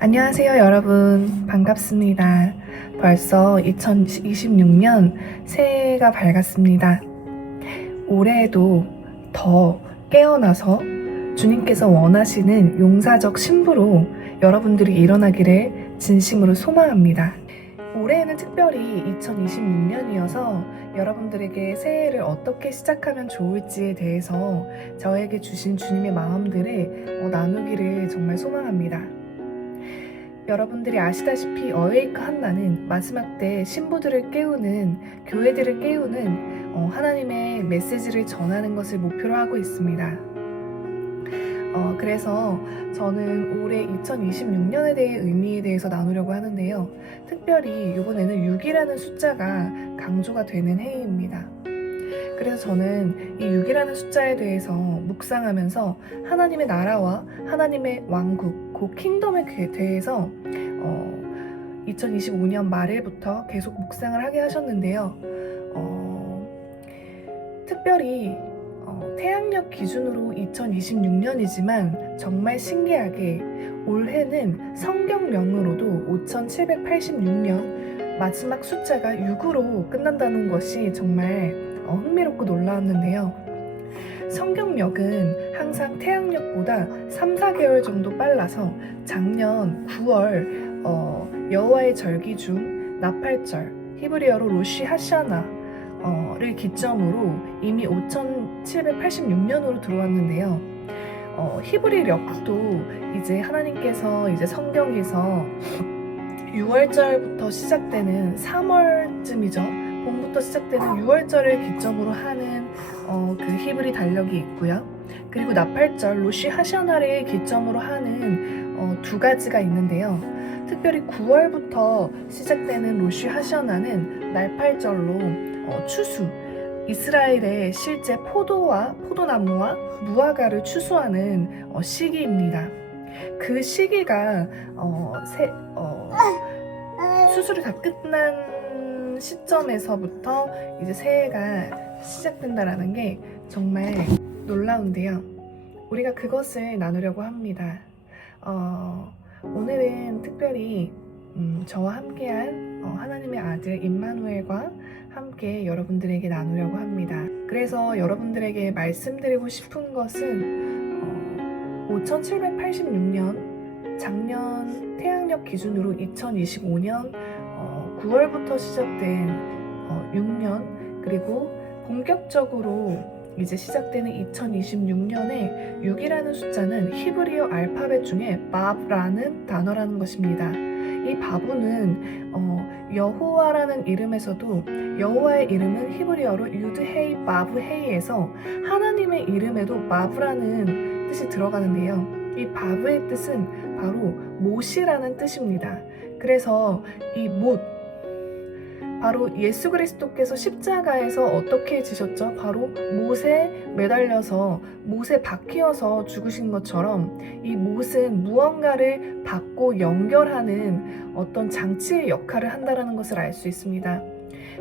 안녕하세요, 여러분. 반갑습니다. 벌써 2026년 새해가 밝았습니다. 올해에도 더 깨어나서 주님께서 원하시는 용사적 신부로 여러분들이 일어나기를 진심으로 소망합니다. 올해에는 특별히 2026년이어서 여러분들에게 새해를 어떻게 시작하면 좋을지에 대해서 저에게 주신 주님의 마음들을 나누기를 정말 소망합니다. 여러분들이 아시다시피 어웨이크 한나는 마지막 때 신부들을 깨우는, 교회들을 깨우는 하나님의 메시지를 전하는 것을 목표로 하고 있습니다. 그래서 저는 올해 2026년에 대해 의미에 대해서 나누려고 하는데요. 특별히 이번에는 6이라는 숫자가 강조가 되는 해입니다. 그래서 저는 이 6이라는 숫자에 대해서 묵상하면서 하나님의 나라와 하나님의 왕국, 그 킹덤에 대해서 2025년 말일부터 계속 묵상을 하게 하셨는데요. 특별히 태양력 기준으로 2026년이지만 정말 신기하게 올해는 성경명으로도 5786년 마지막 숫자가 6으로 끝난다는 것이 정말 흥미롭고 놀라웠는데요. 성경력은 항상 태양력보다 3, 4개월 정도 빨라서 작년 9월 여호와의 절기 중 나팔절, 히브리어로 로시 하샤나를 기점으로 이미 5786년으로 들어왔는데요. 히브리력도 이제 하나님께서 이제 성경에서 6월절부터 시작되는 3월쯤이죠. 봄부터 시작되는 6월절을 기점으로 하는 그 히브리 달력이 있고요. 그리고 나팔절, 로시 하샤나를 기점으로 하는 두 가지가 있는데요. 특별히 9월부터 시작되는 로시 하샤나는 나팔절로 추수, 이스라엘의 실제 포도나무와 무화과를 추수하는 시기입니다. 그 시기가 수술이 다 끝난 시점에서부터 이제 새해가 시작된다라는 게 정말 놀라운데요. 우리가 그것을 나누려고 합니다. 오늘은 특별히 저와 함께한 하나님의 아들 임마누엘과 함께 여러분들에게 나누려고 합니다. 그래서 여러분들에게 말씀드리고 싶은 것은 5786년 작년 태양력 기준으로 2025년 9월부터 시작된 6년, 그리고 본격적으로 이제 시작되는 2026년에 6이라는 숫자는 히브리어 알파벳 중에 바브라는 단어라는 것입니다. 이 바브는 여호와라는 이름에서도 여호와의 이름은 히브리어로 유드헤이 바브헤이에서 하나님의 이름에도 바브라는 뜻이 들어가는데요. 이 바브의 뜻은 바로 못이라는 뜻입니다. 그래서 이 못, 바로 예수 그리스도께서 십자가에서 어떻게 지셨죠? 바로 못에 매달려서 못에 박히어서 죽으신 것처럼 이 못은 무언가를 받고 연결하는 어떤 장치의 역할을 한다는 것을 알 수 있습니다.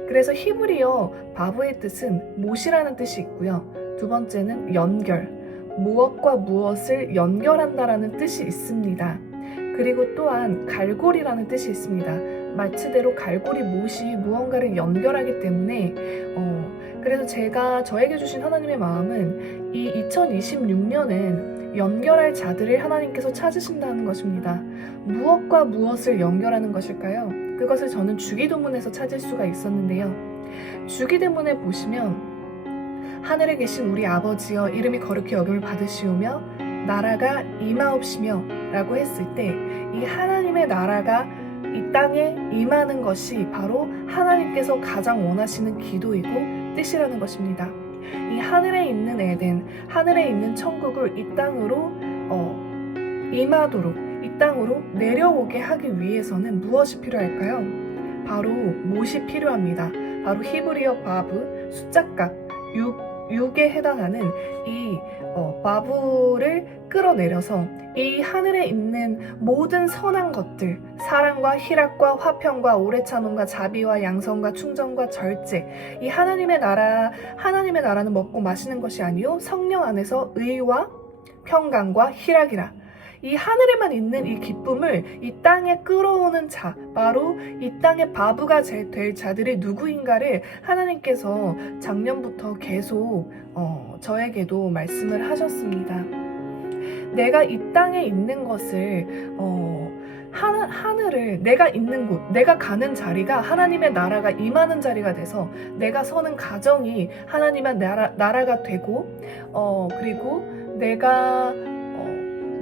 그래서 히브리어 바브의 뜻은 못이라는 뜻이 있고요. 두 번째는 연결, 무엇과 무엇을 연결한다라는 뜻이 있습니다. 그리고 또한 갈고리라는 뜻이 있습니다. 말치대로 갈고리 못이 무언가를 연결하기 때문에 그래서 제가 저에게 주신 하나님의 마음은 이 2026년은 연결할 자들을 하나님께서 찾으신다는 것입니다. 무엇과 무엇을 연결하는 것일까요? 그것을 저는 주기도문에서 찾을 수가 있었는데요. 주기도문에 보시면 하늘에 계신 우리 아버지여 이름이 거룩히 여김을 받으시오며 나라가 임하옵시며 라고 했을 때 이 하나님의 나라가 이 땅에 임하는 것이 바로 하나님께서 가장 원하시는 기도이고 뜻이라는 것입니다. 이 하늘에 있는 에덴, 하늘에 있는 천국을 이 땅으로 임하도록, 이 땅으로 내려오게 하기 위해서는 무엇이 필요할까요? 바로 못이 필요합니다. 바로 히브리어 바브, 숫자값 6에 해당하는 이 바브를 끌어내려서 이 하늘에 있는 모든 선한 것들, 사랑과 희락과 화평과 오래 참음과 자비와 양성과 충정과 절제, 이 하나님의 나라는 먹고 마시는 것이 아니요 성령 안에서 의와 평강과 희락이라. 이 하늘에만 있는 이 기쁨을 이 땅에 끌어오는 자, 바로 이 땅의 바보가 될 자들이 누구인가를 하나님께서 작년부터 계속 저에게도 말씀을 하셨습니다. 내가 이 땅에 있는 것을 하늘을 내가 있는 곳, 내가 가는 자리가 하나님의 나라가 임하는 자리가 돼서 내가 서는 가정이 하나님의 나라가 되고 그리고 내가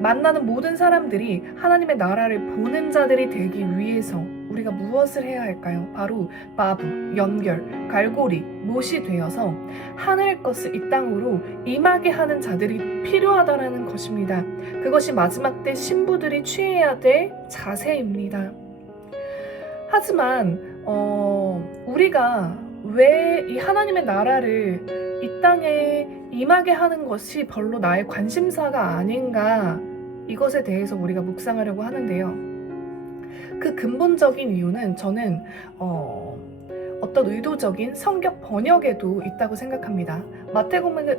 만나는 모든 사람들이 하나님의 나라를 보는 자들이 되기 위해서 우리가 무엇을 해야 할까요? 바로 마부, 연결, 갈고리, 못이 되어서 하늘 것을 이 땅으로 임하게 하는 자들이 필요하다라는 것입니다. 그것이 마지막 때 신부들이 취해야 될 자세입니다. 하지만 우리가 왜 이 하나님의 나라를 이 땅에 임하게 하는 것이 별로 나의 관심사가 아닌가, 이것에 대해서 우리가 묵상하려고 하는데요. 그 근본적인 이유는 저는 어떤 의도적인 성경 번역에도 있다고 생각합니다. 마태복음에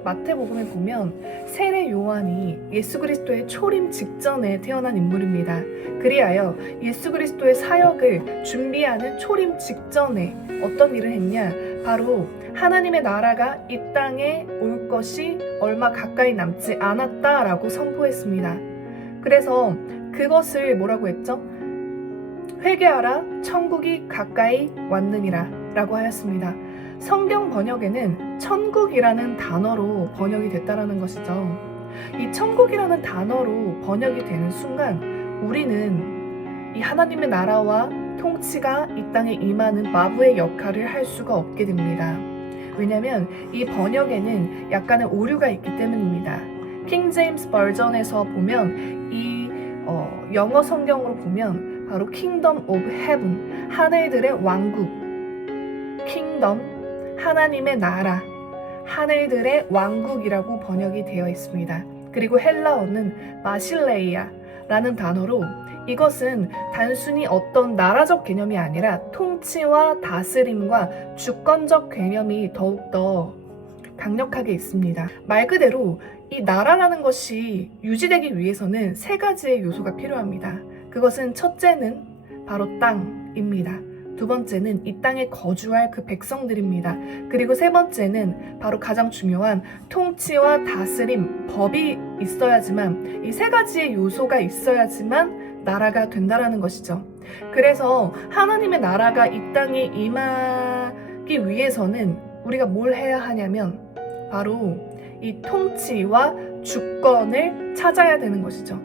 보면 세례 요한이 예수 그리스도의 초림 직전에 태어난 인물입니다. 그리하여 예수 그리스도의 사역을 준비하는 초림 직전에 어떤 일을 했냐? 바로 하나님의 나라가 이 땅에 올 것이 얼마 가까이 남지 않았다라고 선포했습니다. 그래서 그것을 뭐라고 했죠? 회개하라, 천국이 가까이 왔느니라 라고 하였습니다. 성경 번역에는 천국이라는 단어로 번역이 됐다라는 것이죠. 이 천국이라는 단어로 번역이 되는 순간 우리는 이 하나님의 나라와 통치가 이 땅에 임하는 마부의 역할을 할 수가 없게 됩니다. 왜냐하면 이 번역에는 약간의 오류가 있기 때문입니다. 킹 제임스 버전에서 보면 이 영어 성경으로 보면 바로 Kingdom of Heaven, 하늘들의 왕국, Kingdom, 하나님의 나라, 하늘들의 왕국이라고 번역이 되어 있습니다. 그리고 헬라어는 마실레이아라는 단어로 이것은 단순히 어떤 나라적 개념이 아니라 통치와 다스림과 주권적 개념이 더욱더 강력하게 있습니다. 말 그대로 이 나라라는 것이 유지되기 위해서는 세 가지의 요소가 필요합니다. 그것은 첫째는 바로 땅입니다. 두 번째는 이 땅에 거주할 그 백성들입니다. 그리고 세 번째는 바로 가장 중요한 통치와 다스림, 법이 있어야지만, 이 세 가지의 요소가 있어야지만 나라가 된다라는 것이죠. 그래서 하나님의 나라가 이 땅에 임하기 위해서는 우리가 뭘 해야 하냐면 바로 이 통치와 주권을 찾아야 되는 것이죠.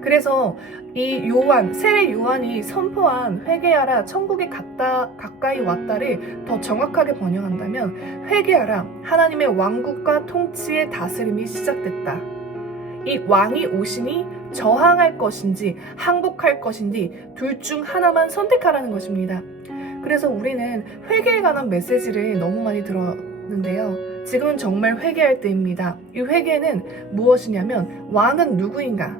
그래서 이 세례 요한이 선포한 회개하라, 천국이 가까이 왔다를 더 정확하게 번역한다면 회개하라, 하나님의 왕국과 통치의 다스림이 시작됐다. 이 왕이 오시니 저항할 것인지 항복할 것인지 둘 중 하나만 선택하라는 것입니다. 그래서 우리는 회개에 관한 메시지를 너무 많이 들었는데요. 지금은 정말 회개할 때입니다. 이 회개는 무엇이냐면 왕은 누구인가?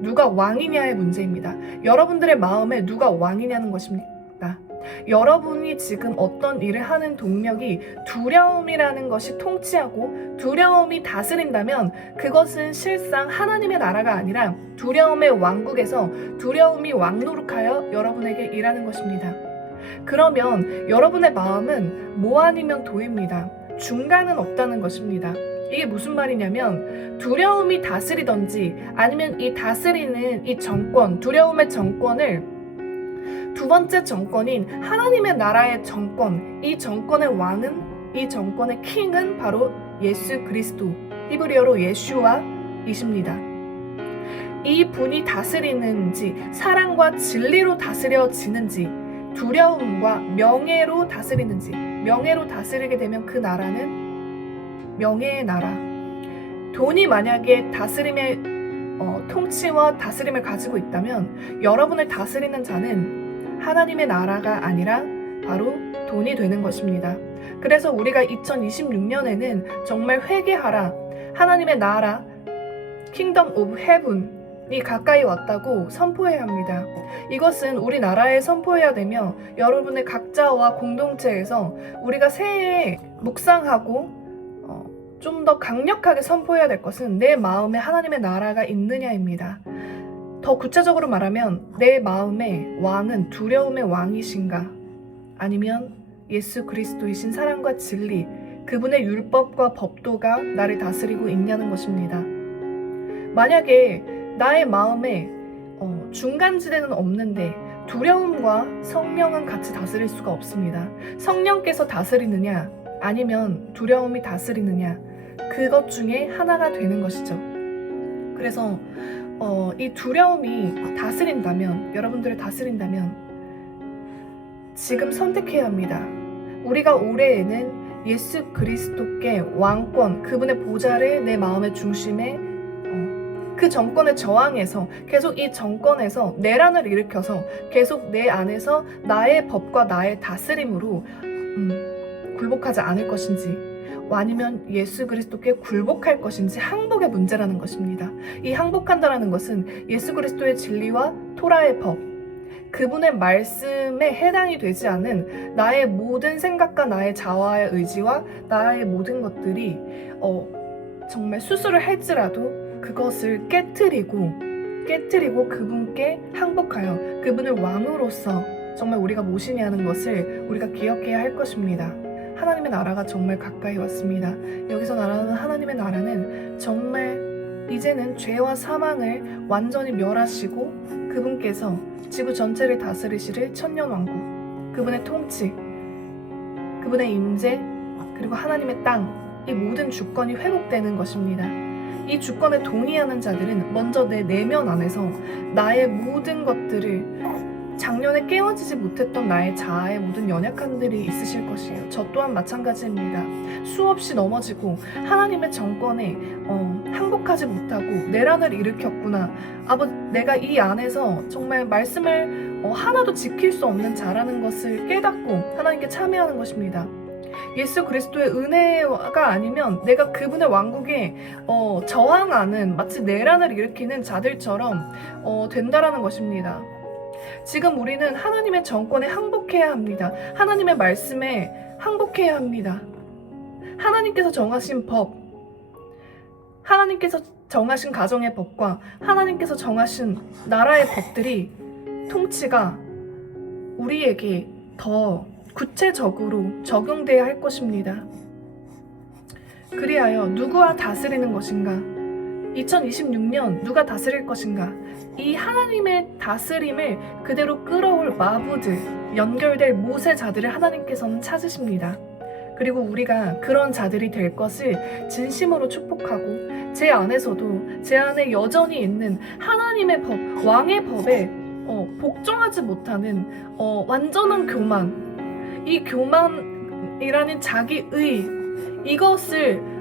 누가 왕이냐의 문제입니다. 여러분들의 마음에 누가 왕이냐는 것입니다. 여러분이 지금 어떤 일을 하는 동력이 두려움이라는 것이 통치하고 두려움이 다스린다면 그것은 실상 하나님의 나라가 아니라 두려움의 왕국에서 두려움이 왕노릇하여 여러분에게 일하는 것입니다. 그러면 여러분의 마음은 뭐 아니면 도입니다. 중간은 없다는 것입니다. 이게 무슨 말이냐면 두려움이 다스리던지 아니면 이 다스리는 이 정권, 두려움의 정권을 두 번째 정권인 하나님의 나라의 정권, 이 정권의 왕은, 이 정권의 킹은 바로 예수 그리스도, 히브리어로 예슈아이십니다. 이 분이 다스리는지 사랑과 진리로 다스려지는지 두려움과 명예로 다스리는지, 명예로 다스리게 되면 그 나라는 명예의 나라. 돈이 만약에 다스림의 통치와 다스림을 가지고 있다면 여러분을 다스리는 자는 하나님의 나라가 아니라 바로 돈이 되는 것입니다. 그래서 우리가 2026년에는 정말 회개하라, 하나님의 나라, Kingdom of Heaven이 가까이 왔다고 선포해야 합니다. 이것은 우리나라에 선포해야 되며 여러분의 각자와 공동체에서 우리가 새해에 묵상하고 좀 더 강력하게 선포해야 될 것은 내 마음에 하나님의 나라가 있느냐입니다. 더 구체적으로 말하면 내 마음의 왕은 두려움의 왕이신가? 아니면 예수 그리스도이신 사랑과 진리, 그분의 율법과 법도가 나를 다스리고 있냐는 것입니다. 만약에 나의 마음에 중간지대는 없는데 두려움과 성령은 같이 다스릴 수가 없습니다. 성령께서 다스리느냐 아니면 두려움이 다스리느냐, 그것 중에 하나가 되는 것이죠. 그래서 이 두려움이 다스린다면, 여러분들을 다스린다면 지금 선택해야 합니다. 우리가 올해에는 예수 그리스도께 왕권, 그분의 보좌를 내 마음의 중심에 그 정권에 저항해서 계속 이 정권에서 내란을 일으켜서 계속 내 안에서 나의 법과 나의 다스림으로 굴복하지 않을 것인지, 아니면 예수 그리스도께 굴복할 것인지, 항복의 문제라는 것입니다. 이 항복한다라는 것은 예수 그리스도의 진리와 토라의 법, 그분의 말씀에 해당이 되지 않은 나의 모든 생각과 나의 자아의 의지와 나의 모든 것들이 정말 수술을 할지라도 그것을 깨트리고 그분께 항복하여 그분을 왕으로서 정말 우리가 모시냐 하는 것을 우리가 기억해야 할 것입니다. 하나님의 나라가 정말 가까이 왔습니다. 여기서 말하는 하나님의 나라는 정말 이제는 죄와 사망을 완전히 멸하시고 그분께서 지구 전체를 다스리시를 천년왕국, 그분의 통치, 그분의 임재, 그리고 하나님의 땅, 이 모든 주권이 회복되는 것입니다. 이 주권에 동의하는 자들은 먼저 내 내면 안에서 나의 모든 것들을, 작년에 깨어지지 못했던 나의 자아의 모든 연약함들이 있으실 것이에요. 저 또한 마찬가지입니다. 수없이 넘어지고 하나님의 정권에 항복하지 못하고 내란을 일으켰구나. 내가 이 안에서 정말 말씀을 하나도 지킬 수 없는 자라는 것을 깨닫고 하나님께 참여하는 것입니다. 예수 그리스도의 은혜가 아니면 내가 그분의 왕국에 저항하는, 마치 내란을 일으키는 자들처럼 된다라는 것입니다. 지금 우리는 하나님의 정권에 항복해야 합니다. 하나님의 말씀에 항복해야 합니다. 하나님께서 정하신 법, 하나님께서 정하신 가정의 법과 하나님께서 정하신 나라의 법들이, 통치가 우리에게 더 구체적으로 적용돼야 할 것입니다. 그리하여 누구와 다스리는 것인가? 2026년 누가 다스릴 것인가? 이 하나님의 다스림을 그대로 끌어올 마부들, 연결될 모세자들을 하나님께서는 찾으십니다. 그리고 우리가 그런 자들이 될 것을 진심으로 축복하고, 제 안에서도 제 안에 여전히 있는 하나님의 법, 왕의 법에 복종하지 못하는 완전한 교만, 이 교만이라는 자기의, 이것을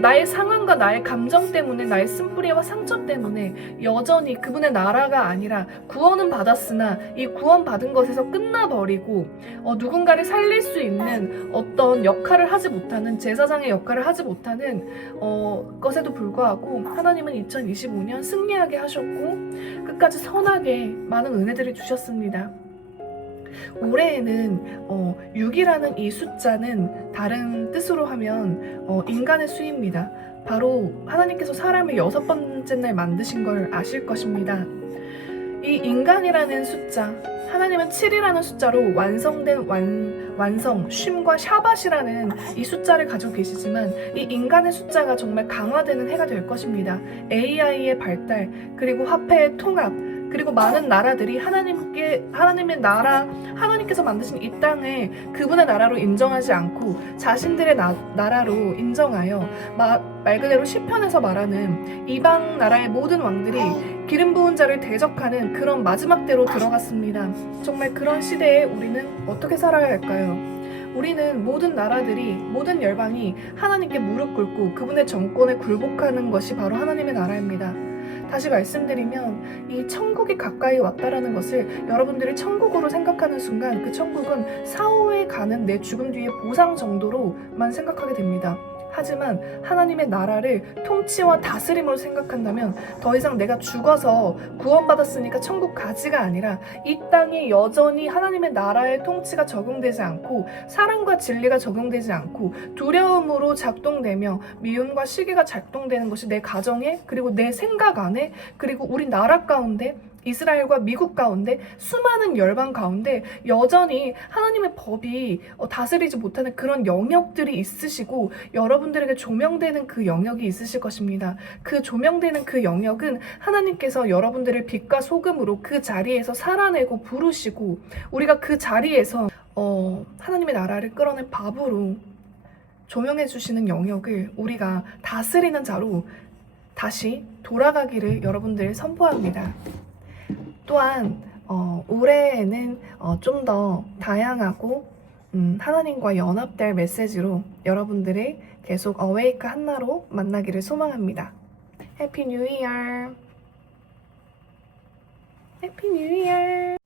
나의 상황과 나의 감정 때문에, 나의 쓴뿌리와 상처 때문에 여전히 그분의 나라가 아니라 구원은 받았으나 이 구원받은 것에서 끝나버리고 누군가를 살릴 수 있는 어떤 역할을 하지 못하는, 제사장의 역할을 하지 못하는 것에도 불구하고 하나님은 2025년 승리하게 하셨고 끝까지 선하게 많은 은혜들을 주셨습니다. 올해에는 6이라는 이 숫자는 다른 뜻으로 하면 인간의 수입니다. 바로 하나님께서 사람을 6번째 날 만드신 걸 아실 것입니다. 이 인간이라는 숫자, 하나님은 7이라는 숫자로 완성된 완성, 쉼과 샤밧이라는 이 숫자를 가지고 계시지만, 이 인간의 숫자가 정말 강화되는 해가 될 것입니다. AI의 발달, 그리고 화폐의 통합, 그리고 많은 나라들이 하나님의 나라, 하나님께서 만드신 이 땅을 그분의 나라로 인정하지 않고 자신들의 나라로 인정하여 말 그대로 시편에서 말하는 이방 나라의 모든 왕들이 기름 부은 자를 대적하는 그런 마지막 때로 들어갔습니다. 정말 그런 시대에 우리는 어떻게 살아야 할까요? 우리는 모든 나라들이, 모든 열방이 하나님께 무릎 꿇고 그분의 정권에 굴복하는 것이 바로 하나님의 나라입니다. 다시 말씀드리면 이 천국이 가까이 왔다라는 것을 여러분들이 천국으로 생각하는 순간, 그 천국은 사후에 가는 내 죽음 뒤의 보상 정도로만 생각하게 됩니다. 하지만 하나님의 나라를 통치와 다스림으로 생각한다면 더 이상 내가 죽어서 구원받았으니까 천국 가지가 아니라 이 땅에 여전히 하나님의 나라의 통치가 적용되지 않고 사랑과 진리가 적용되지 않고 두려움으로 작동되며 미움과 시기가 작동되는 것이 내 가정에 그리고 내 생각 안에 그리고 우리 나라 가운데 이스라엘과 미국 가운데 수많은 열방 가운데 여전히 하나님의 법이 다스리지 못하는 그런 영역들이 있으시고 여러분들에게 조명되는 그 영역이 있으실 것입니다. 그 조명되는 그 영역은 하나님께서 여러분들을 빛과 소금으로 그 자리에서 살아내고 부르시고 우리가 그 자리에서 하나님의 나라를 끌어낸 밥으로 조명해 주시는 영역을 우리가 다스리는 자로 다시 돌아가기를 여러분들 선포합니다. 또한 올해에는 좀 더 다양하고 하나님과 연합될 메시지로 여러분들을 계속 어웨이크 한나로 만나기를 소망합니다. 해피 뉴 이어! 해피 뉴 이어!